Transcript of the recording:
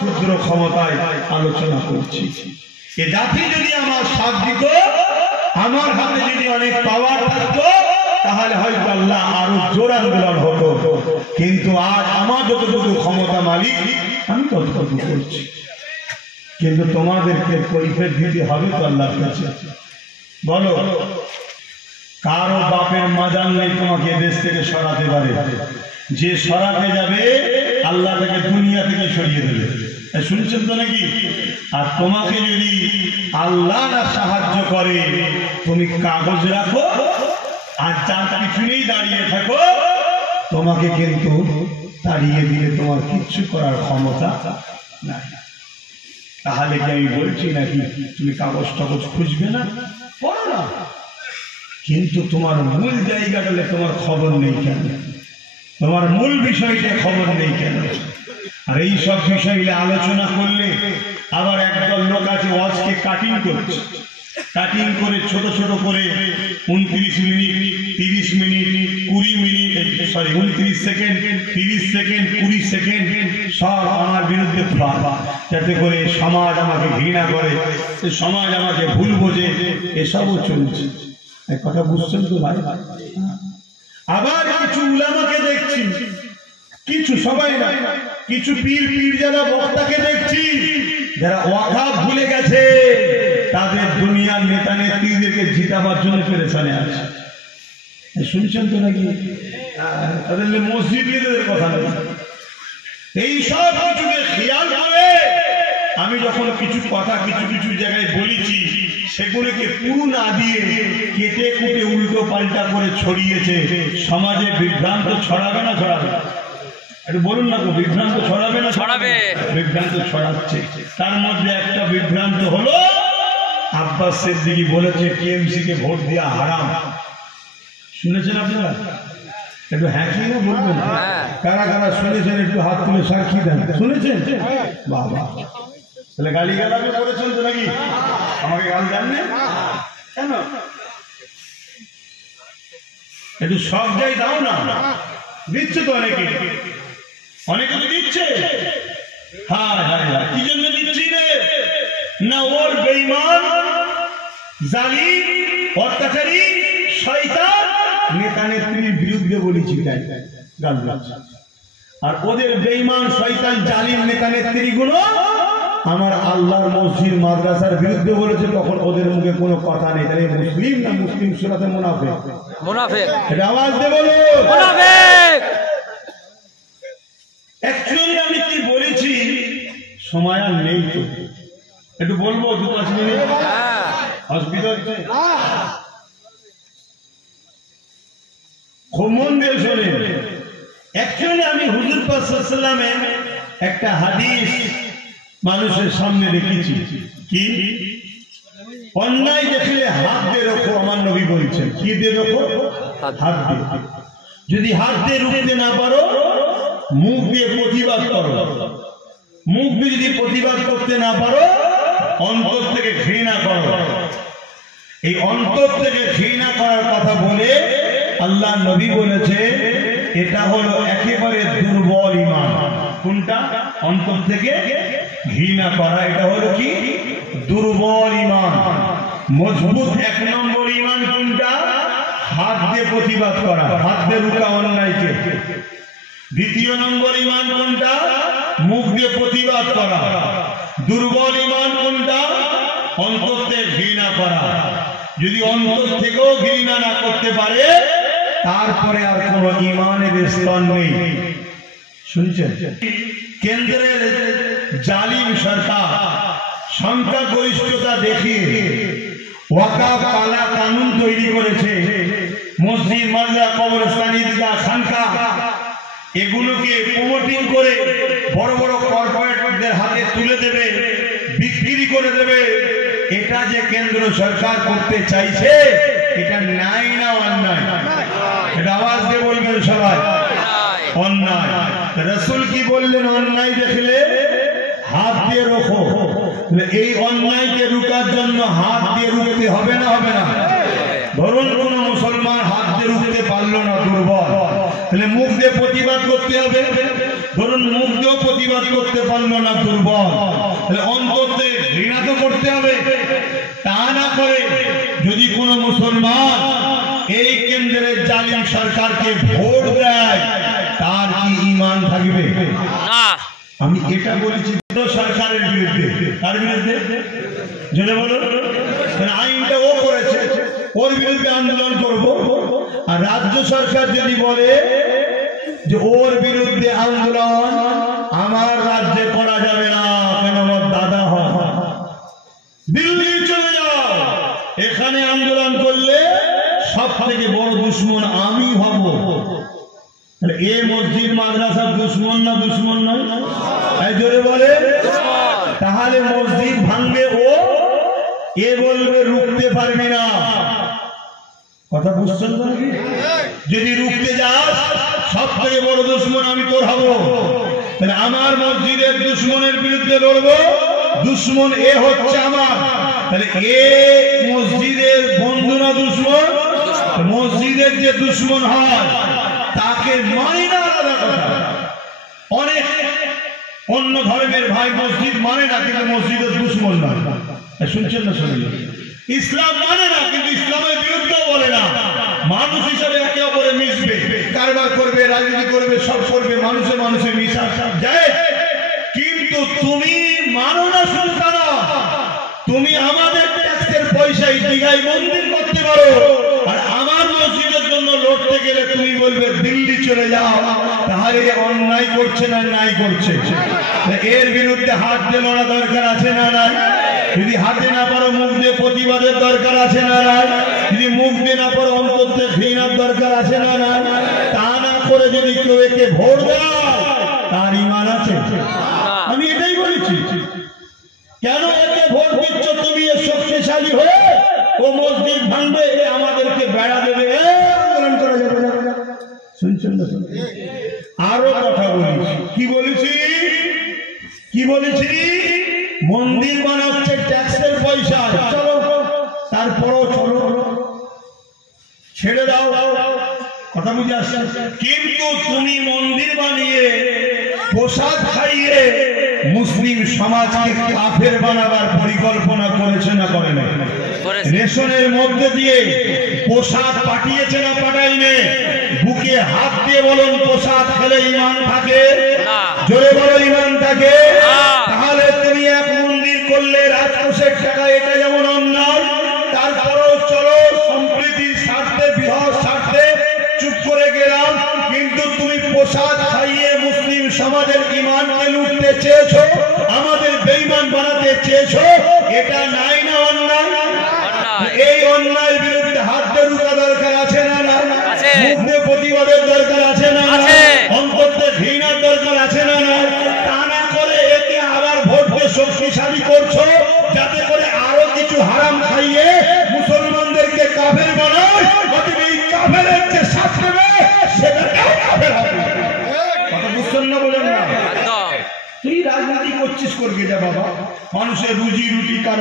ক্ষুদ্র ক্ষমতায় আলোচনা করছি। এ জাতি যদি আমার সাথ দিত, আমার হাতে যদি অনেক পাওয়ার থাকতো, তাহলে হয়তো আল্লাহ আরো জোর আন্দোলন হতো। কিন্তু আজ আমার যতটুকু ক্ষমতা মালিক, আমি ততটুকু করছি। কিন্তু তোমাদেরকে কৈফিয়ত দিতে হবে তো আল্লাহর কাছে। বলো, কারো বাপের মাজার নেই তোমাকে দেশ থেকে সরাতে পারে। যে সরাতে যাবে আল্লাহ তাকে দুনিয়া থেকে সরিয়ে দেবে। শুনছেন তো নাকি? আর তোমাকে যদি আল্লাহ না সাহায্য করে, তুমি কাগজ রাখো আর যার পিছনেই দাঁড়িয়ে থাকো, তোমাকে কিন্তু তাড়িয়ে দিলে তোমার কিচ্ছু করার ক্ষমতা নাই। তাহলে কি আমি বলছি নাকি তুমি কাগজ টাগজ খুঁজবে না, পড়ো না, কিন্তু তোমার মূল জায়গাটালে তোমার খবর নেই কেন? তোমার মূল বিষয়টা খবর নেই কেন? আর এই সব বিষয়গুলো আলোচনা করলে আবার একদল লোক আছে ওয়াজকে কাটিং করছে, কাটিং করে ছোট ছোট করে 29 minute 30 minute 20 minute 29 second 30 second 20 second সব আমার বিরুদ্ধে যাতে করে সমাজ আমাকে ঘৃণা করে, সমাজ আমাকে ভুল বোঝে, এসবও চলছে। কথা বুঝছেন তো ভাই? আবার কিছু উলামাকে দেখছি, কিছু সবাই না, কিছু পীর যারা বক্তাকে দেখছি যারা ওয়াকাফ ভুলে গেছে, তাদের দুনিয়ার নেতা নেত্রীদেরকে জিতাবার জন্য পেরেছানে আছে। শুনছেন তো নাকি? তাদের মসজিদ লিডারদের কথা নেই। এই সব কিছুকে খেয়াল করে আমি যখন কিছু কথা কিছু কিছু জায়গায় বলেছি, সেগুলোকে পুরো না দিয়ে কেটে কুটে উল্টো পাল্টা করে ছড়িয়েছে। সমাজে বিভ্রান্ত ছড়াবে না ছড়াবে? একটু বলুন না, বিভ্রান্ত ছড়াবে না ছড়াবে? বিভ্রান্ত ছড়াচ্ছে। তার মধ্যে একটা বিভ্রান্ত হলো আব্বাস সিদ্দিকী বলেছে টিএমসি কে ভোট দেওয়া হারাম। শুনেছেন আপনারা? একটু হ্যাঁ কি না বলবেন? কারা কারা শুনেছেন একটু হাত তুলে সাক্ষী দেন। শুনেছেন? বাবা, তাহলে গালি গালাজ করেছেন তো নাকি? আমাকে গাল দেন না কেন? একটু সব যাই দাও না, দিচ্ছে তো অনেকে, অনেকে তো দিচ্ছে। হ্যাঁ হ্যাঁ হ্যাঁ, কি জন্য দিচ্ছি রে? না ওর বেঈমান জালিম অত্যাচারী শয়তান নেতা নেত্রীর বিরুদ্ধে বলেছি তাই গাল দিচ্ছে। আর ওদের বেঈমান শয়তান জালিম নেতা নেত্রীগুলো আমার আল্লাহর মসজিদ মাদ্রাসার বিরুদ্ধে বলেছে, তখন ওদের মুখে কোনো কথা নেই। তাহলে মুসলিম না মুসলিম সুরাতে মুনাফিক? মুনাফিক। এটা আওয়াজ দিয়ে বলো, মুনাফিক। অ্যাকচুয়ালি আমি কি বলেছি সময় আর নেই তো, একটু বলবো 2-5 মিনিট? অসুবিধা হচ্ছে? খুব মন দিয়ে শোনেন। অ্যাকচুয়ালি আমি হুজুর পাক সাল্লাল্লাহু আলাইহি ওয়াসাল্লামের একটা হাদিস মানুষের সামনে রেখেছি। কি? অন্যায় দেখলে হাত দিয়ে রোখো, আমার নবী বলছেন। কি দিয়ে রোখো? হাত দিয়ে। যদি হাত দিয়ে রুখতে না পারো, মুখ দিয়ে প্রতিবাদ করো। মুখ দিয়ে যদি প্রতিবাদ করতে না পারো, অন্তর থেকে ঘৃণা করো। এই অন্তর থেকে ঘৃণা করার কথা বলে আল্লাহ নবী বলেছে এটা হলো একেবারে দুর্বল ঈমান। কোনটা? অন্তর থেকে ঘৃণা করা, এটা হলো কি? দুর্বল ঈমান। মজবুত 1 নম্বর ঈমান কোনটা? হাত দিয়ে প্রতিবাদ করা, হাত দিয়ে রুখা অন্যায়কে। 2 নম্বর ঈমান কোনটা? মুখ দিয়ে প্রতিবাদ করা। দুর্বল ঈমান কোনটা? অন্তর থেকে ঘৃণা করা। যদি অন্তর থেকেও ঘৃণা না করতে পারে, তারপরে আর কোন ঈমানের স্তর নেই। শুনছেন? কেন্দ্রের জালিম সরকার সংখ্যাগরিষ্ঠতা দেখিয়ে ওয়াকাফ কালা কানুন তৈরি করেছে। মসজিদ মাদ্রাসা কবরস্থান ঈদগাহ খানকা এগুলোকে প্রমোটিং করে বড় বড় কর্পোরেটদের হাতে তুলে দেবে, বিক্রি করে দেবে। এটা যে কেন্দ্র সরকার করতে চাইছে, এটা নাই না অন্যায়? এটা আওয়াজ দিয়ে বলবেন সবাই, অন্যায়। রাসূল কি বললেন? অন্যায় দেখলে হাত দিয়ে রোখো। এই অন্যায়কে রুখার জন্য হাত দিয়ে রুখতে হবে না? হবে না? ধরুন কোন মুসলমান হাত দিয়ে রুখতে পারলো না, দুর্বল, তাহলে মুখ দিয়ে প্রতিবাদ করতে হবে। ধরুন মুখ দিয়েও প্রতিবাদ করতে পারলো না, দুর্বল, তাহলে অন্তরে ঘৃণা তো করতে হবে। তা না করে যদি কোনো মুসলমান এই কেন্দ্রের জালিম সরকারকে ভোট দেয়, তার কি ঈমান থাকবে? না। আমি এটা বলেছি সরকারের বিরুদ্ধে। তার বিরুদ্ধে জেনে বলো, আইনটা ও করেছে, ওর বিরুদ্ধে আন্দোলন করব। আর রাজ্য সরকার যদি বলে যে ওর বিরুদ্ধে আন্দোলন আমার রাজ্যে করা যাবে না, কেন আমার দাদা হয়, দিল্লি চলে যাও, এখানে আন্দোলন করলে সব থেকে বড় দুশ্মন আমি হব। এ মসজিদ মাদ্রাসার দুশ্মন না দুশ্মন নয়? জোরে বলে। তাহলে মসজিদ ভাঙবে ও, এ বলবে রুখতে পারবি না। কথা বুঝছেন তো? যদি রুখতে যাস সব থেকে বড় দুশ্মন আমি তোর হব। তাহলে আমার মসজিদের দুশ্মনের বিরুদ্ধে লড়বো, দুশ্মন এ হচ্ছে আমার। তাহলে এ মসজিদের বন্ধু না দুশ্মন? মসজিদের যে দুশ্মন হয় তাকে মানি না, আলাদা কথা। অনেক অন্য ধর্মের ভাই মসজিদ মানে না, কিন্তু মসজিদের দুশ্মন না। শুনছেন না? শুনলেন? ইসলাম মানে না, কিন্তু ইসলামের বিরুদ্ধেও বলে না। মানুষ হিসাবে একে অপরে মিশবে, কারবার করবে, রাজনীতি করবে, সব করবে, মানুষে মানুষে মিশা যায়। কিন্তু তুমি মানো না সুলতান, তুমি আমাদের ট্যাক্সের পয়সায় দীঘায় মন্দির করতে পারো, আর আমার মসজিদের জন্য লড়তে গেলে তুমি বলবে দিল্লি চলে যাও। তাহলে অন্যায় করছে না ন্যায় করছে? এর বিরুদ্ধে হাত দিয়ে লড়া দরকার আছে না নাই? যদি হাতে না পারো মুখ দিয়ে প্রতিবাদের দরকার আছে না নাই? যদি মুখ দিয়ে না পারো অন্তরে ঘৃণার দরকার আছে না নাই? তা না করে যদি কেউ একে ভোট দেয়, তার ঈমান আছে? আমি এটাই বলেছি। কেন একে ভোট দিচ্ছ তুমি? শক্তিশালী হয়ে ও মসজিদ ভাঙবে, আমাদেরকে বেড়া দেবে, আন্দোলন করা যাবে না। শুনছেন না? আরো কথা বলেছি। কি বলেছি? কি বলেছি? মন্দির বানাচ্ছে ট্যাক্সের পয়সা, চলো, তারপরও চলো, ছেড়ে দাও, কথা বুঝে আসছে। কিন্তু তুমি মন্দির বানিয়ে প্রসাদ খাইয়ে মুসলিম সমাজকে কাফের বানাবার পরিকল্পনা করেছে না করে না? রেশনের মধ্যে দিয়ে প্রসাদ পাঠিয়েছে না পাঠাইনি? বুকে হাত দিয়ে বলুন, প্রসাদ খেলে ঈমান থাকে? জোরে বলো, ঈমান থাকে? তাহলে তুমি এক মন্দির করলে রাজকোষের টাকা, এটা যেমন অন্যায়, তারপরেও চলো সম্প্রীতির স্বার্থে, বৃহৎ স্বার্থে চুপ করে গেলাম। কিন্তু তুমি প্রসাদ খাইয়ে মুসলিম সমাজের ঈমানকে লুটতে চেয়েছো, আমাদের বেঈমান বানাতে চেয়েছো, এটা নাই না অন্যায়? এই অন্যায়ের বিরুদ্ধে হাত দিয়ে রুখা দরকার আছে না না? মুখ দিয়ে প্রতিবাদের দরকার আছে না না? অন্তরে ঘৃণার দরকার আছে না না? তা না করে একে আবার ভোট দিয়ে শক্তিশালী করছো, যাতে করে আরো কিছু হারাম খাইয়ে মুসলমানদেরকে কাফের বানায়। এই কাফেরের যে সাথ নেবে সেটাও কাফের হবে। কথা বুঝছেন না? বলেন না? তুই রাজনীতি করছিস, করবে যা বাবা, মানুষের রুজি রুটি কার